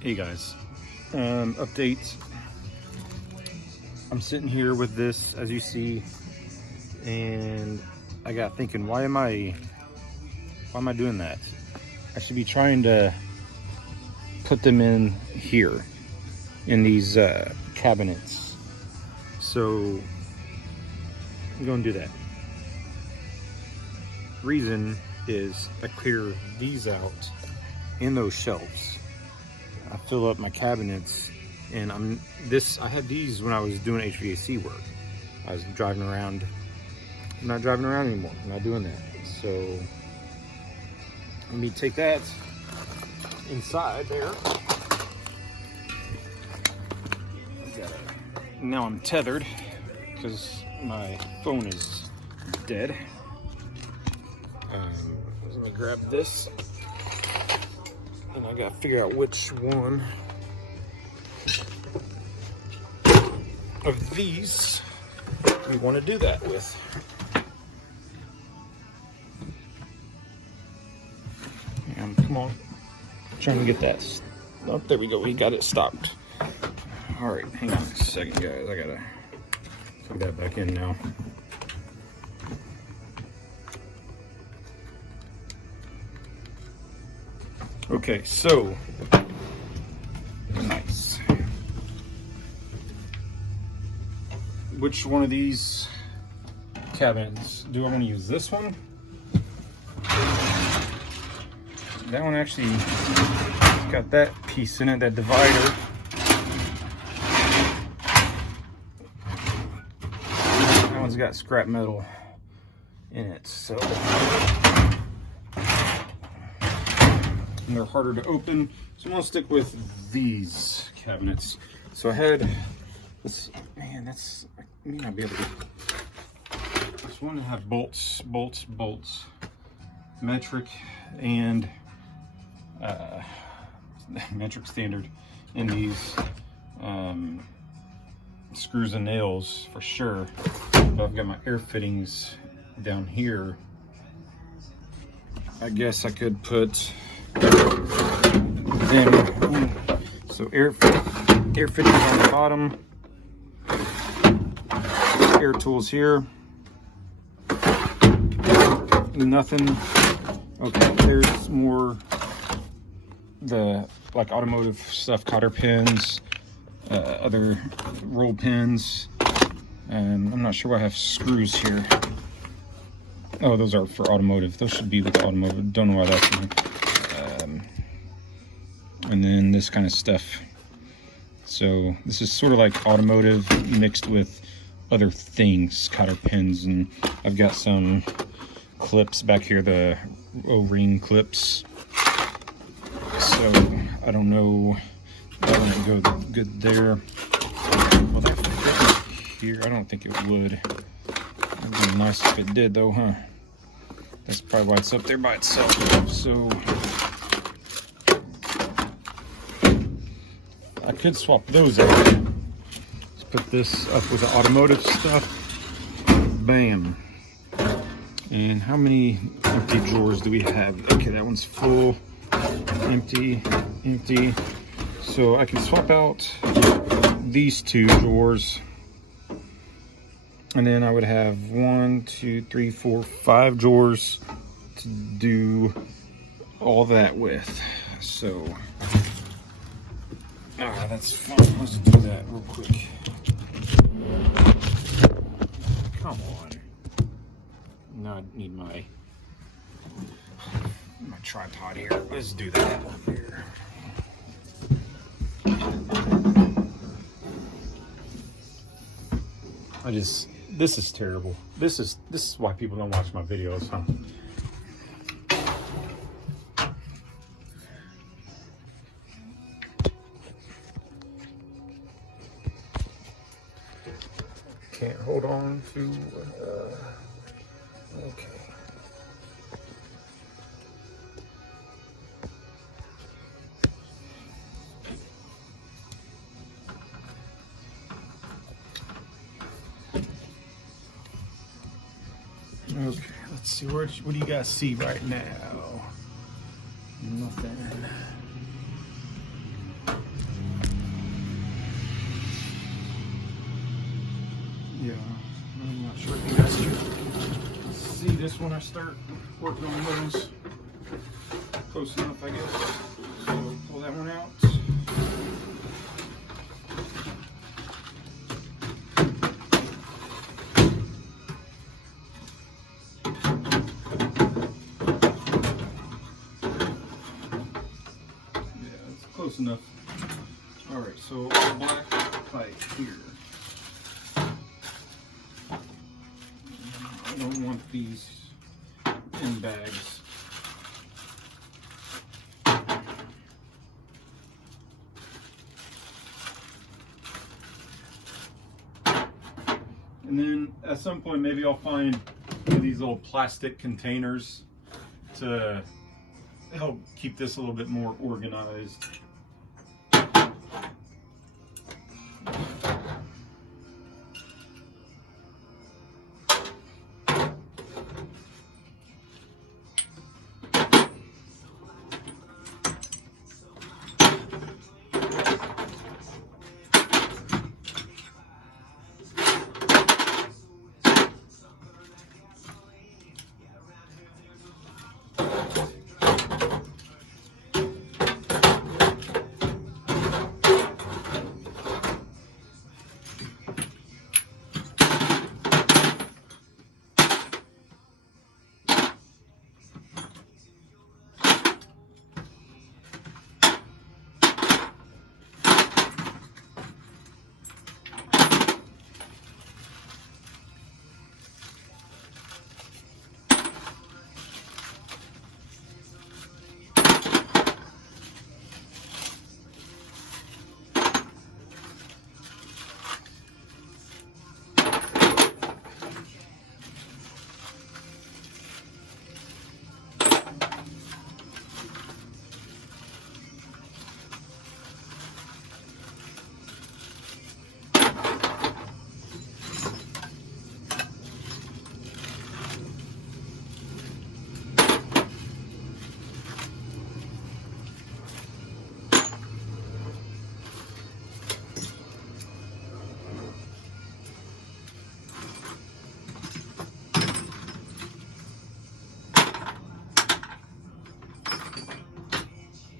Hey guys, update. I'm sitting here with this, as you see, and I got thinking, why am I doing that? I should be trying to put them in here in these cabinets. So I'm going to do that. Reason is I clear these out in those shelves. I fill up my cabinets, and I had these when I was doing HVAC work. I was driving around. I'm not driving around anymore. I'm not doing that. So let me take that inside there. Now I'm tethered because my phone is dead. Let me grab this. And I gotta figure out which one of these we want to do that with. And come on, trying to get that. Oh, there we go. We got it stopped. All right, hang on a second, guys. I gotta put that back in now. Okay, so nice. Which one of these cabinets do I want to use? This one? That one actually got that piece in it, that divider. That one's got scrap metal in it, so. And they're harder to open, so I'm gonna stick with these cabinets. So I had this, man, that's, I may not be able to. This one have bolts, metric and metric standard in these screws and nails for sure. But I've got my air fittings down here. I guess I could put them, so air fittings on the bottom, air tools here, nothing. Okay, there's more the like automotive stuff, cotter pins, other roll pins, and I'm not sure why I have screws here. Oh, those are for automotive. Those should be with automotive. Don't know why that's in here. And then this kind of stuff. So this is sort of like automotive mixed with other things, cotter pins, and I've got some clips back here, the O-ring clips. So I don't know, that wouldn't go good there. Well, that fit here, I don't think it would. It'd be nice if it did though, huh? That's probably why it's up there by itself. So I could swap those out. Let's put this up with the automotive stuff. Bam. And how many empty drawers do we have? Okay, that one's full. Empty, empty. So I can swap out these two drawers. And then I would have 1, 2, 3, 4, 5 drawers to do all that with. So that's fun. Let's do that real quick. Come on. Now I need my tripod here. Let's do that here. This is terrible. This is why people don't watch my videos, huh? Can't hold on to, okay. Okay, let's see, what do you guys see right now? Nothing. I'm not sure if you guys can see this when I start working on those. Close enough, I guess. So pull that one out. Yeah, it's close enough. All right, so the black pipe here. I don't want these in bags. And then at some point, maybe I'll find these little plastic containers to help keep this a little bit more organized.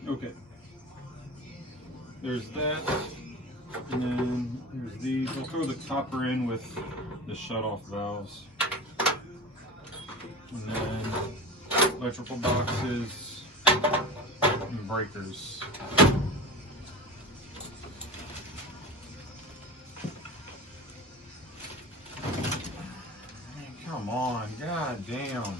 Okay, there's that, and then there's these. I'll throw the copper in with the shut-off valves, and then electrical boxes and breakers. Man, come on, god damn.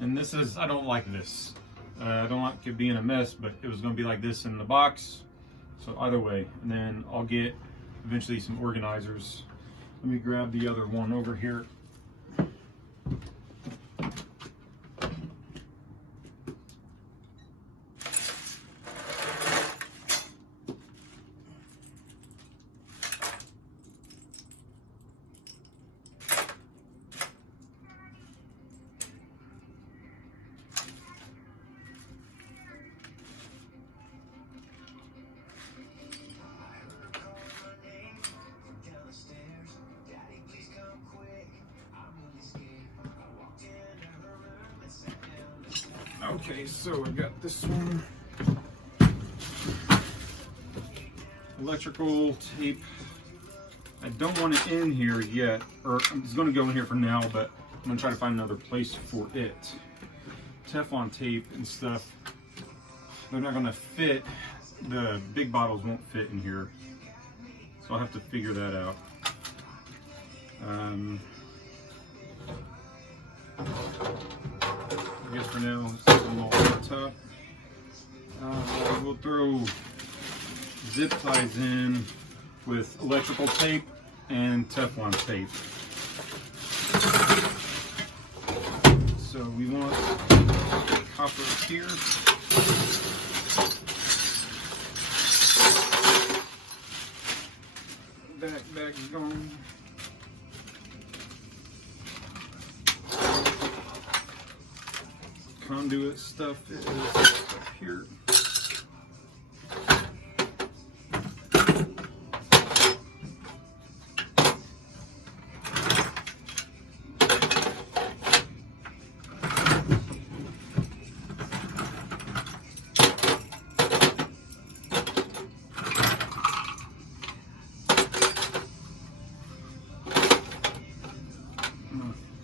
And this is, I don't like this. I don't like it being a mess, but it was going to be like this in the box. So either way, and then I'll get eventually some organizers. Let me grab the other one over here. Okay, so I've got this one. Electrical tape. I don't want it in here yet, or it's going to go in here for now, but I'm going to try to find another place for it. Teflon tape and stuff. They're not going to fit. The big bottles won't fit in here. So I'll have to figure that out. I guess for now, some more top. We'll throw zip ties in with electrical tape and Teflon tape. So we want copper here. Back is gone. Conduit stuff is up here.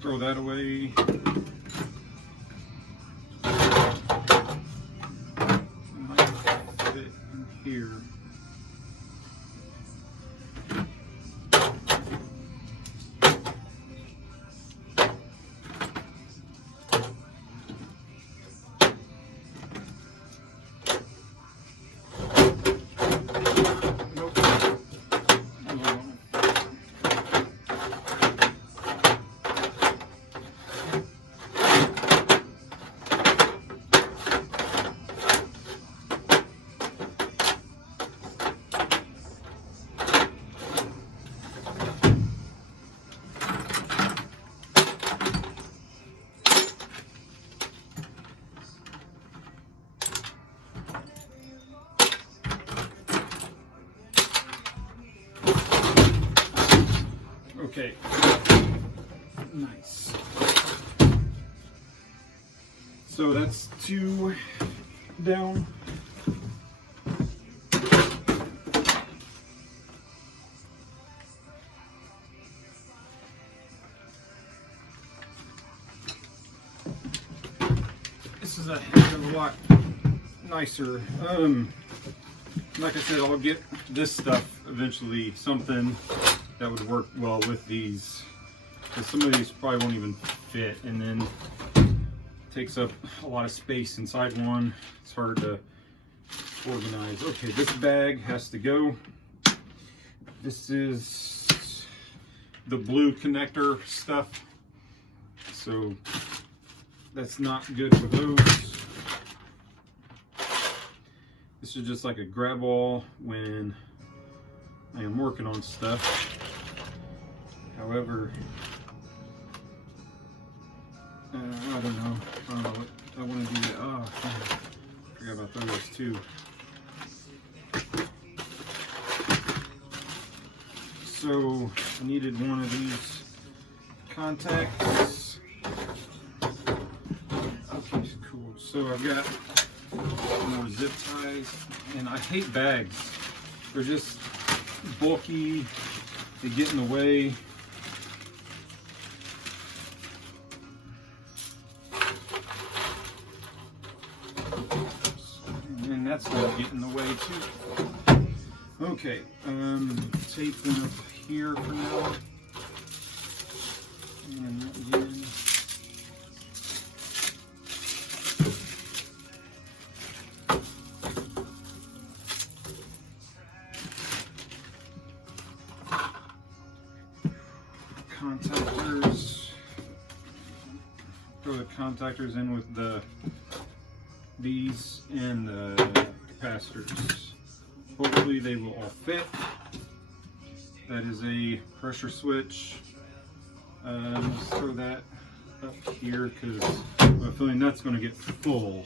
Throw that away. Might fit in here. Okay, nice. So that's 2 down. This is a heck of a lot nicer. Like I said, I'll get this stuff eventually, something that would work well with these, because some of these probably won't even fit, and then takes up a lot of space inside one. It's hard to organize. Okay, this bag has to go. This is the blue connector stuff, so that's not good for those. This is just like a grab all when I am working on stuff. However, I don't know what I want to do. Oh, I forgot about those too. So I needed one of these contacts. Okay, cool. So I've got more zip ties, and I hate bags. They're just bulky. They get in the way. And that's going to get in the way too. Okay, tape them up here for now. And again. Contactors. Throw the contactors in with these and the capacitors. Hopefully they will all fit. That is a pressure switch. Let's throw that up here because I have a feeling that's going to get full.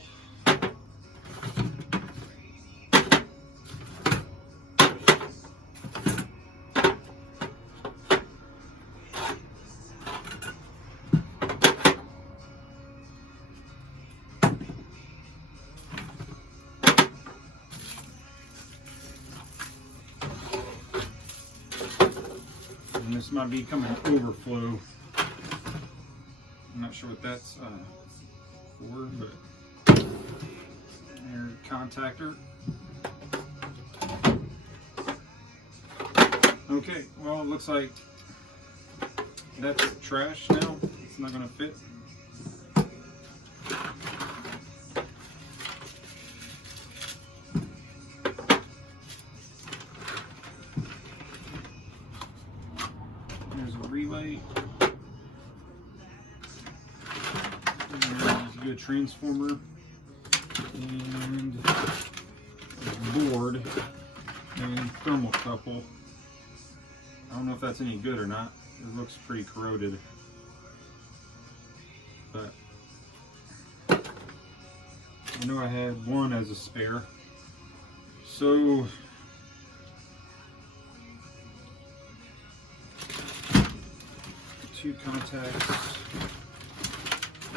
And this might be coming overflow. I'm not sure what that's for, but there's a contactor. Okay, well, it looks like that's trash now. It's not going to fit. There's a relay. And there's a good transformer. And a board and thermocouple. I don't know if that's any good or not. It looks pretty corroded. But I know I had one as a spare. So two contacts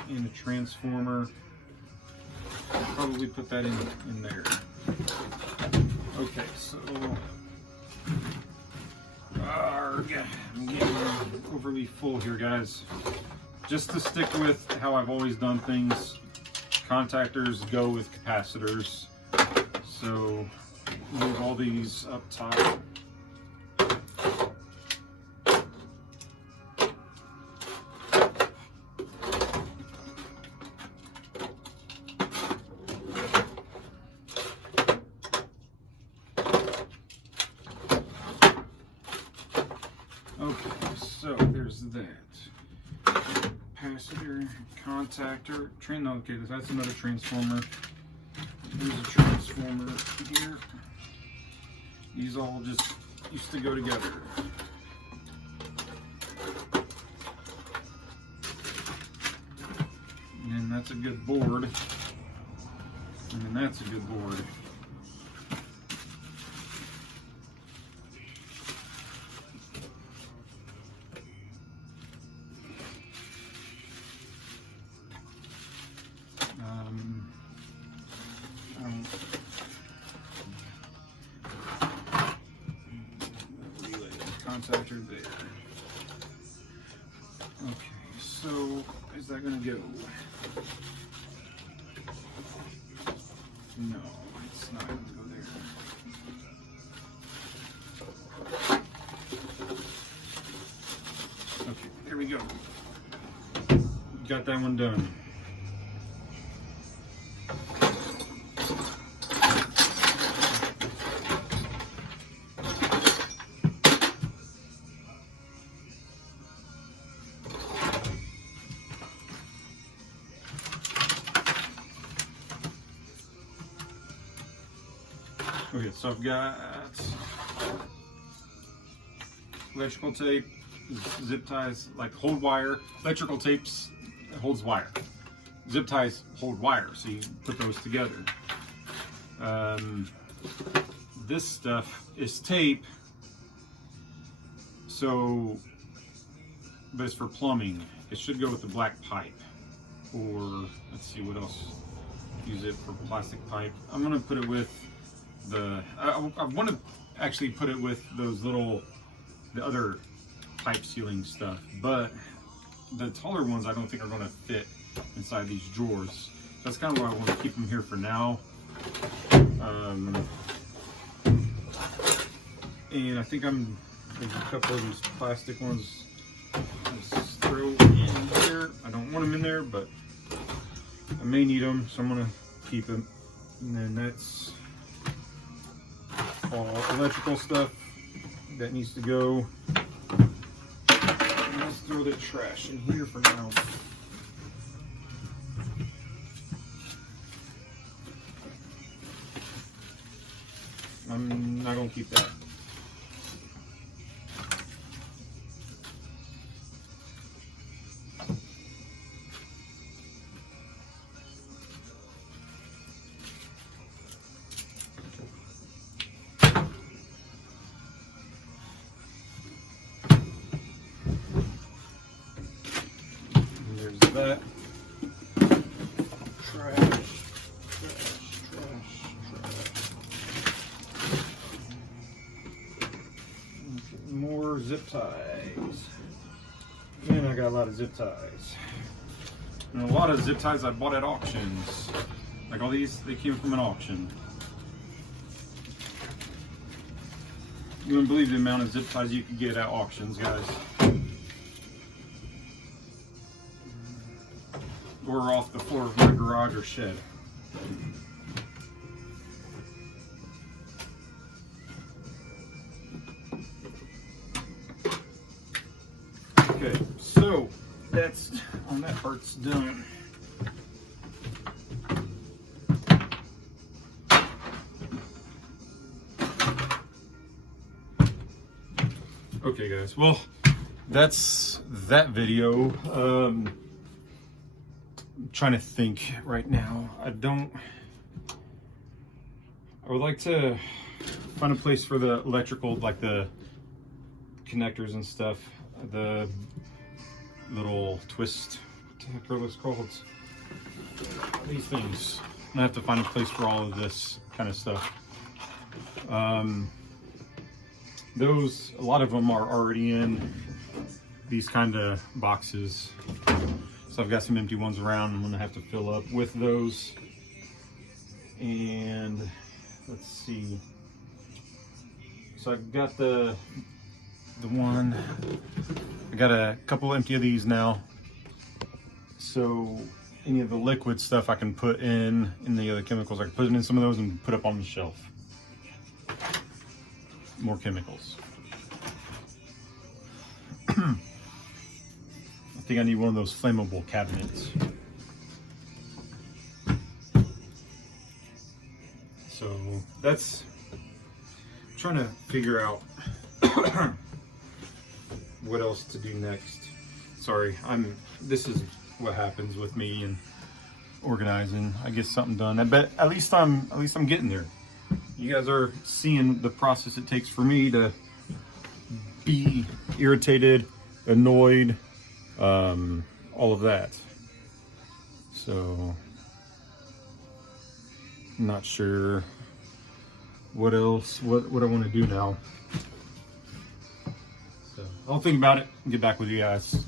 and a transformer. I'll probably put that in there. Okay, so I'm getting overly full here, guys. Just to stick with how I've always done things, contactors go with capacitors. So move all these up top. Okay, so there's that. Capacitor, contactor, okay, that's another transformer. There's a transformer here. These all just used to go together. And then that's a good board. And then that's a good board. Contactor there. Okay, so is that going to go? No, it's not going to go there. Okay, there we go. Got that one done. Okay, so I've got electrical tape, zip ties, like hold wire. Electrical tapes holds wire. Zip ties hold wire, so you put those together. This stuff is tape, so, but it's for plumbing. It should go with the black pipe, or let's see what else. Use it for plastic pipe. I'm gonna put it with I want to actually put it with those the other pipe sealing stuff, but the taller ones I don't think are going to fit inside these drawers. That's kind of why I want to keep them here for now. And I think there's a couple of these plastic ones just throw in here. I don't want them in there, but I may need them, so I'm going to keep them. And then that's all electrical stuff that needs to go. Let's throw the trash in here for now. I'm not going to keep that. That trash. More zip ties. And I got a lot of zip ties. And a lot of zip ties I bought at auctions. Like all these, they came from an auction. You wouldn't believe the amount of zip ties you could get at auctions, guys. Or off the floor of my garage or shed. Okay, so that's on that part's done. Okay guys, well, that's that video. I'm trying to think right now. I would like to find a place for the electrical, like the connectors and stuff, the little twist, what the heck are those called? These things. I'm gonna have to find a place for all of this kind of stuff. Those, a lot of them are already in these kind of boxes. So I've got some empty ones around I'm gonna have to fill up with those. And let's see. So I've got the one, I got a couple empty of these now. So any of the liquid stuff I can put in the other chemicals, I can put in some of those and put up on the shelf. More chemicals. I think I need one of those flammable cabinets. So that's, I'm trying to figure out what else to do next. Sorry, this is what happens with me and organizing. I get something done. I bet at least I'm getting there. You guys are seeing the process it takes for me to be irritated, annoyed, all of that. So I'm not sure what else, what I want to do now. So I'll think about it and get back with you guys.